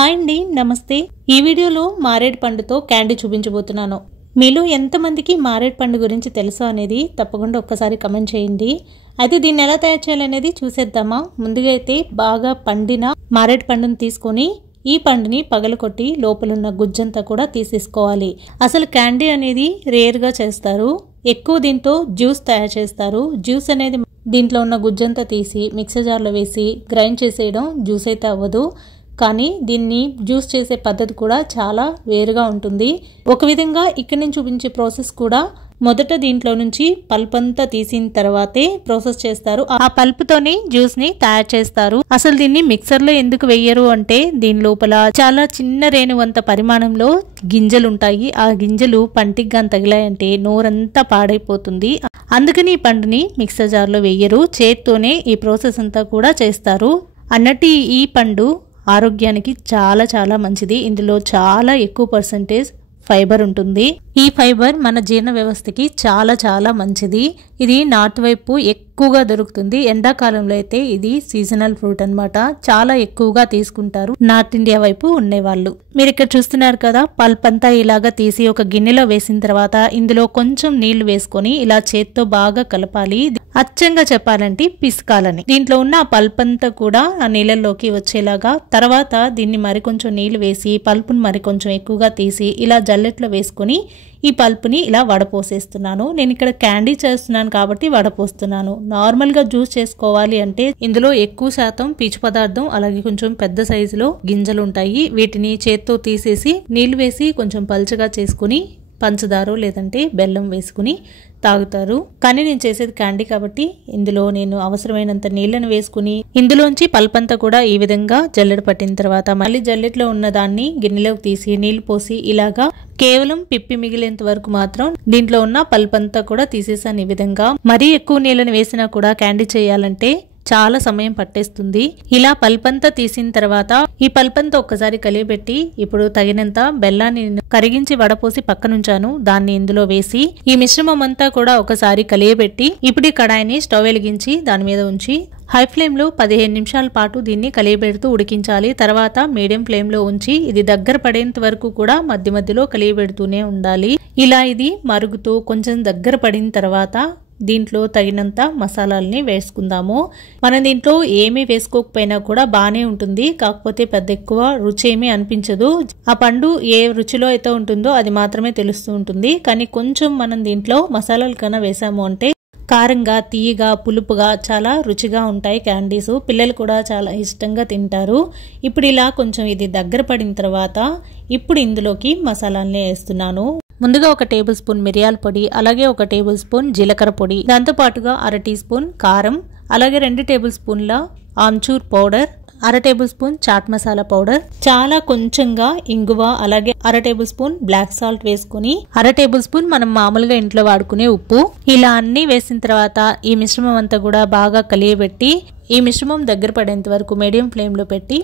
Hi అండి, నమస్తే. ఈ వీడియోలో మారేడు పండుతో క్యాండీ చూపించబోతున్నాను. మీలో ఎంతమందికి మారేడు పండు గురించి తెలుసో అనేది తప్పకుండా ఒక్కసారి కమెంట్ చేయండి. అయితే దీన్ని ఎలా తయారు చేయాలనేది చూసేద్దామా. ముందుగా అయితే బాగా పండిన మారేడు పండును తీసుకొని ఈ పండుని పగలకొట్టి లోపలున్న గుజ్జంతా కూడా తీసేసుకోవాలి. అసలు క్యాండీ అనేది రేర్గా చేస్తారు, ఎక్కువ దీంతో జ్యూస్ తయారు చేస్తారు. జ్యూస్ అనేది దీంట్లో ఉన్న గుజ్జంతా తీసి మిక్సర్ జార్లో వేసి గ్రైండ్ చేసేయడం జ్యూస్ అయితే అవ్వదు. కానీ దీన్ని జ్యూస్ చేసే పద్ధతి కూడా చాలా వేరుగా ఉంటుంది. ఒక విధంగా ఇక్కడ నుంచి చూపించే ప్రాసెస్ కూడా మొదట దీంట్లో నుంచి పల్ప్ అంతా తీసిన తర్వాతే ప్రాసెస్ చేస్తారు. ఆ పల్పుతోనే జ్యూస్ ని తయారు చేస్తారు. అసలు దీన్ని మిక్సర్ లో ఎందుకు వేయరు అంటే దీని లోపల చాలా చిన్న రేణువంత పరిమాణంలో గింజలు ఉంటాయి. ఆ గింజలు పంటికి గాని తగిలాయంటే నోరంతా పాడైపోతుంది. అందుకని ఈ పండుని మిక్సర్ జార్ లో వేయరు, చేత్తోనే ఈ ప్రాసెస్ అంతా కూడా చేస్తారు. అన్నట్టు ఈ పండు ఆరోగ్యానికి చాలా చాలా మంచిది. ఇందులో చాలా ఎక్కువ పర్సెంటేజ్ ఫైబర్ ఉంటుంది. ఈ ఫైబర్ మన జీర్ణ వ్యవస్థకి చాలా చాలా మంచిది. ఇది నార్త్ వైపు ఎక్కువగా దొరుకుతుంది. ఎండాకాలంలో అయితే ఇది సీజనల్ ఫ్రూట్ అన్నమాట. చాలా ఎక్కువగా తీసుకుంటారు నార్త్ ఇండియా వైపు ఉండేవాళ్ళు. మీరు ఇక్కడ చూస్తున్నారు కదా, పల్ప్ అంతా ఇలాగా తీసి ఒక గిన్నెలో వేసిన తర్వాత ఇందులో కొంచెం నీళ్లు వేసుకొని ఇలా చేత్తో బాగా కలపాలి. అచ్చంగా చెప్పాలంటే పిసకాలని. దీంట్లో ఉన్న ఆ పల్ప్ అంతా కూడా ఆ నీళ్ళల్లోకి వచ్చేలాగా, తర్వాత దీన్ని మరికొంచెం నీళ్లు వేసి పల్పును మరికొంచెం ఎక్కువగా తీసి ఇలా జల్లెట్లో వేసుకొని ఈ పల్పుని ఇలా వడపోసేస్తున్నాను. నేను ఇక్కడ క్యాండీ చేస్తున్నాను కాబట్టి వడపోస్తున్నాను. నార్మల్ గా జ్యూస్ చేసుకోవాలి అంటే ఇందులో ఎక్కువ శాతం పీచు పదార్థం, అలాగే కొంచెం పెద్ద సైజులో గింజలు ఉంటాయి. వీటిని చేత్తో తీసేసి నీళ్లు వేసి కొంచెం పల్చగా చేసుకుని పంచదార లేదంటే బెల్లం వేసుకుని తాగుతారు. కానీ నేను చేసేది క్యాండీ కాబట్టి ఇందులో నేను అవసరమైనంత నీళ్లను వేసుకుని ఇందులోంచి పల్పంతా కూడా ఈ విధంగా జల్లెడ పట్టిన తర్వాత మళ్ళీ జల్లెట్లో ఉన్న దాన్ని గిన్నెలోకి తీసి నీళ్లు పోసి ఇలాగా కేవలం పిప్పి మిగిలేంత వరకు మాత్రం దీంట్లో ఉన్న పల్పంతా కూడా తీసేసాను. ఈ విధంగా మరీ ఎక్కువ నీళ్లను వేసినా కూడా క్యాండీ చేయాలంటే చాలా సమయం పట్టేస్తుంది. ఇలా పల్పంతా తీసిన తర్వాత ఈ పల్పంతా ఒక్కసారి కలియబెట్టి ఇప్పుడు తగినంత బెల్లాన్ని కరిగించి వడపోసి పక్కనుంచాను. దాన్ని ఇందులో వేసి ఈ మిశ్రమం అంతా కూడా ఒకసారి కలియబెట్టి ఇప్పుడు ఈ కడాయిని స్టవ్ వెలిగించి దాని మీద ఉంచి హై ఫ్లేమ్ లో 15 నిమిషాల పాటు దీన్ని కలియబెడుతూ ఉడికించాలి. తర్వాత మీడియం ఫ్లేమ్ లో ఉంచి ఇది దగ్గర పడేంత వరకు కూడా మధ్య మధ్యలో కలియబెడుతూనే ఉండాలి. ఇలా ఇది మరుగుతూ కొంచెం దగ్గర పడిన తర్వాత దీంట్లో తగినంత మసాలాలని వేసుకుందాము. మనం దీంట్లో ఏమీ వేసుకోకపోయినా కూడా బానే ఉంటుంది. కాకపోతే పెద్ద ఎక్కువ రుచి ఏమీ అనిపించదు. ఆ పండు ఏ రుచిలో అయితే ఉంటుందో అది మాత్రమే తెలుస్తూ ఉంటుంది. కానీ కొంచెం మనం దీంట్లో మసాలాలు కన్నా వేసాము అంటే కారంగా, తీయగా, పులుపుగా చాలా రుచిగా ఉంటాయి క్యాండీస్. పిల్లలు కూడా చాలా ఇష్టంగా తింటారు. ఇప్పుడు ఇలా కొంచెం ఇది దగ్గర పడిన తర్వాత ఇప్పుడు ఇందులోకి మసాలాలని వేస్తున్నాను. ముందుగా 1 టేబుల్ స్పూన్ మిరియాల పొడి, అలాగే 1 టేబుల్ స్పూన్ జీలకర్ర పొడి, దాంతో పాటుగా 1/2 టీ స్పూన్ కారం, అలాగే 2 టేబుల్ స్పూన్ల amchur powder, 1/2 tablespoon chaat masala powder, చాలా కొంచెంగా ఇంగువ, అలాగే 1/2 టేబుల్ స్పూన్ బ్లాక్ సాల్ట్ వేసుకుని 1/2 టేబుల్ స్పూన్ మనం మామూలుగా ఇంట్లో వాడుకునే ఉప్పు, ఇలా అన్ని వేసిన తర్వాత ఈ మిశ్రమం అంతా కూడా బాగా కలియబెట్టి ఈ మిశ్రమం దగ్గర పడేంత వరకు మీడియం ఫ్లేమ్ లో పెట్టి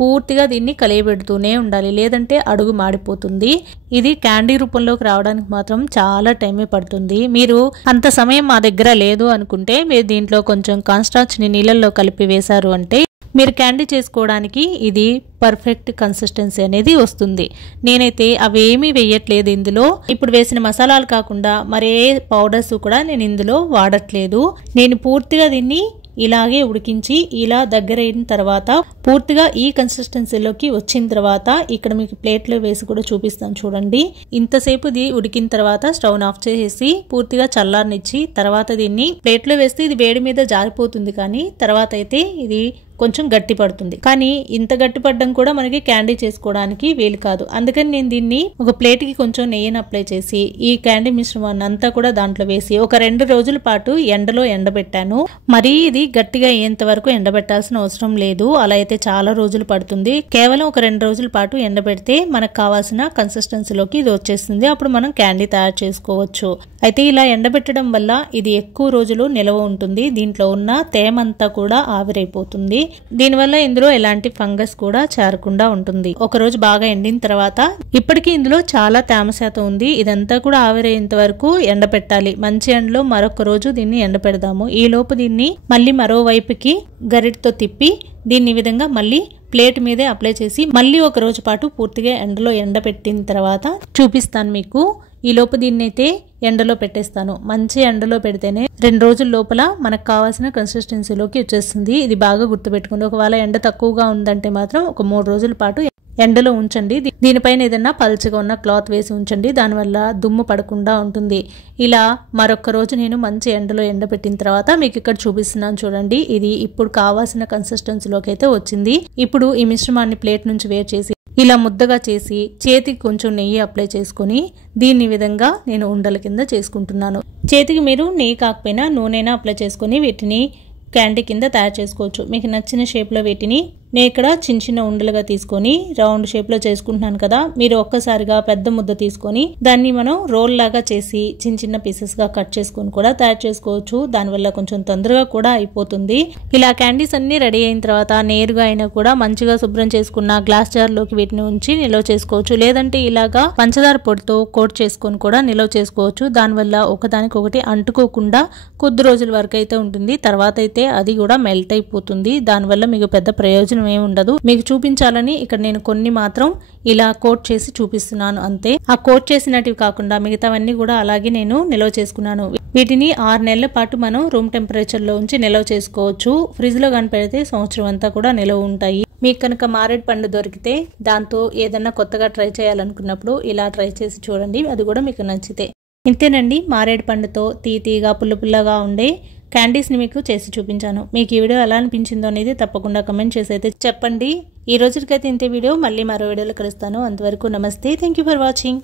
పూర్తిగా దీన్ని కలియబెడుతూనే ఉండాలి, లేదంటే అడుగు మాడిపోతుంది. ఇది క్యాండీ రూపంలోకి రావడానికి మాత్రం చాలా టైమే పడుతుంది. మీరు అంత సమయం మా దగ్గర లేదు అనుకుంటే మీరు దీంట్లో కొంచెం కాన్స్టార్చ్ ని నీళ్ళల్లో కలిపి వేశారు అంటే మీరు క్యాండీ చేసుకోవడానికి ఇది పర్ఫెక్ట్ కన్సిస్టెన్సీ అనేది వస్తుంది. నేనైతే అవేమీ వేయట్లేదు ఇందులో. ఇప్పుడు వేసిన మసాలాలు కాకుండా మరే పౌడర్స్ కూడా నేను ఇందులో వాడట్లేదు. నేను పూర్తిగా దీన్ని ఇలాగే ఉడికించి ఇలా దగ్గర అయిన తర్వాత పూర్తిగా ఈ కన్సిస్టెన్సీలోకి వచ్చిన తర్వాత ఇక్కడ మీకు ప్లేట్లో వేసి కూడా చూపిస్తాను చూడండి. ఇంతసేపు ఇది ఉడికిన తర్వాత స్టవ్ ఆఫ్ చేసి పూర్తిగా చల్లారనిచ్చి తర్వాత దీన్ని ప్లేట్లో వేస్తే ఇది వేడి మీద జారిపోతుంది. కానీ తర్వాత అయితే ఇది కొంచెం గట్టి పడుతుంది. కానీ ఇంత గట్టి పడడం కూడా మనకి క్యాండీ చేసుకోవడానికి వీలు కాదు. అందుకని నేను దీన్ని ఒక ప్లేట్ కి కొంచెం నెయ్యిని అప్లై చేసి ఈ క్యాండీ మిశ్రమాన్ని అంతా కూడా దాంట్లో వేసి ఒక 2 రోజుల పాటు ఎండలో ఎండబెట్టాను. మరీ ఇది గట్టిగా అయ్యేంత వరకు ఎండబెట్టాల్సిన అవసరం లేదు. అలా అయితే చాలా రోజులు పడుతుంది. కేవలం ఒక 2 రోజుల పాటు ఎండబెడితే మనకు కావాల్సిన కన్సిస్టెన్సీలోకి ఇది వచ్చేస్తుంది. అప్పుడు మనం క్యాండీ తయారు చేసుకోవచ్చు. అయితే ఇలా ఎండబెట్టడం వల్ల ఇది ఎక్కువ రోజులు నిల్వ ఉంటుంది. దీంట్లో ఉన్న తేమంతా కూడా ఆవిరైపోతుంది. దీనివల్ల ఇందులో ఎలాంటి ఫంగస్ కూడా చేరకుండా ఉంటుంది. ఒక రోజు బాగా ఎండిన తర్వాత ఇప్పటికీ ఇందులో చాలా తేమ శాతం ఉంది. ఇదంతా కూడా ఆవిరయ్యేంత వరకు ఎండబెట్టాలి. మంచి ఎండలో మరొక రోజు దీన్ని ఎండపెడదాము. ఈ లోపు దీన్ని మళ్ళీ మరోవైపుకి గరిటతో తిప్పి దీన్ని ఈ విధంగా మళ్ళీ ప్లేట్ మీదే అప్లై చేసి మళ్ళీ ఒక రోజు పాటు పూర్తిగా ఎండలో ఎండబెట్టిన తర్వాత చూపిస్తాను మీకు. ఈ లోపు దీన్ని అయితే ఎండలో పెట్టేస్తాను. మంచి ఎండలో పెడితేనే 2 రోజుల లోపల మనకు కావాల్సిన కన్సిస్టెన్సీలోకి వచ్చేస్తుంది. ఇది బాగా గుర్తుపెట్టుకోండి. ఒకవేళ ఎండ తక్కువగా ఉందంటే మాత్రం ఒక 3 రోజుల పాటు ఎండలో ఉంచండి. దీనిపైన ఏదైనా పల్చగా ఉన్న క్లాత్ వేసి ఉంచండి. దానివల్ల దుమ్ము పడకుండా ఉంటుంది. ఇలా మరొక రోజు నేను మంచి ఎండలో ఎండబెట్టిన తర్వాత మీకు ఇక్కడ చూపిస్తున్నాను చూడండి. ఇది ఇప్పుడు కావాల్సిన కన్సిస్టెన్సీలోకి అయితే వచ్చింది. ఇప్పుడు ఈ మిశ్రమాన్ని ప్లేట్ నుంచి వేరు చేసి ఇలా ముద్దగా చేసి చేతికి కొంచెం నెయ్యి అప్లై చేసుకొని దీన్ని విధంగా నేను ఉండల కింద చేసుకుంటున్నాను. చేతికి మీరు నెయ్యి కాకపోయినా నూనెనా అప్లై చేసుకొని వీటిని క్యాండీ కింద తయారు చేసుకోవచ్చు. మీకు నచ్చిన షేప్లో వీటిని నేను ఇక్కడ చిన్న చిన్న ఉండలుగా తీసుకొని రౌండ్ షేప్లో చేసుకుంటున్నాను కదా. మీరు ఒక్కసారిగా పెద్ద ముద్ద తీసుకొని దాన్ని మనం రోల్ లాగా చేసి చిన్న చిన్న పీసెస్గా కట్ చేసుకొని కూడా తయారు చేసుకోవచ్చు. దానివల్ల కొంచెం తొందరగా కూడా అయిపోతుంది. ఇలా క్యాండీస్ అన్ని రెడీ అయిన తర్వాత నేరుగా అయినా కూడా మంచిగా శుభ్రం చేసుకున్న గ్లాస్ జార్లోకి వీటిని ఉంచి నిల్వ చేసుకోవచ్చు. లేదంటే ఇలాగా పంచదార పొడితో కోట్ చేసుకొని కూడా నిల్వ చేసుకోవచ్చు. దానివల్ల ఒకదానికొకటి అంటుకోకుండా కొద్ది రోజుల వరకు అయితే ఉంటుంది. తర్వాత అయితే అది కూడా మెల్ట్ అయిపోతుంది. దానివల్ల మీకు పెద్ద ప్రయోజనం ఏమి ఉండదు. మీకు చూపించాలని ఇక్కడ నేను కొన్ని మాత్రం ఇలా కోట్ చేసి చూపిస్తున్నాను అంతే. ఆ కోట్ చేసినటివి కాకుండా మిగతావన్నీ కూడా అలాగే నేను నిల్వ చేసుకున్నాను. వీటిని 6 నెలల పాటు మనం రూమ్ టెంపరేచర్ లో ఉంచి నిల్వ చేసుకోవచ్చు. ఫ్రిడ్జ్ లో కనిపెడితే సంవత్సరం అంతా కూడా నిల్వ ఉంటాయి. మీకు కనుక మారేడు పండు దొరికితే దాంతో ఏదన్నా కొత్తగా ట్రై చేయాలనుకున్నప్పుడు ఇలా ట్రై చేసి చూడండి. అది కూడా మీకు నచ్చితే. ఇంతేనండి, మారేడు పండుతో తీగా పుల్ల పుల్లగా ఉండే క్యాండీస్ని మీకు చేసి చూపించాను. మీకు ఈ వీడియో ఎలా అనిపించిందో అనేది తప్పకుండా కమెంట్ చేసి అయితే చెప్పండి. ఈ రోజుకైతే ఇంతే వీడియో. మళ్ళీ మరో వీడియోలో కలుస్తాను. అంతవరకు నమస్తే. Thank you for watching.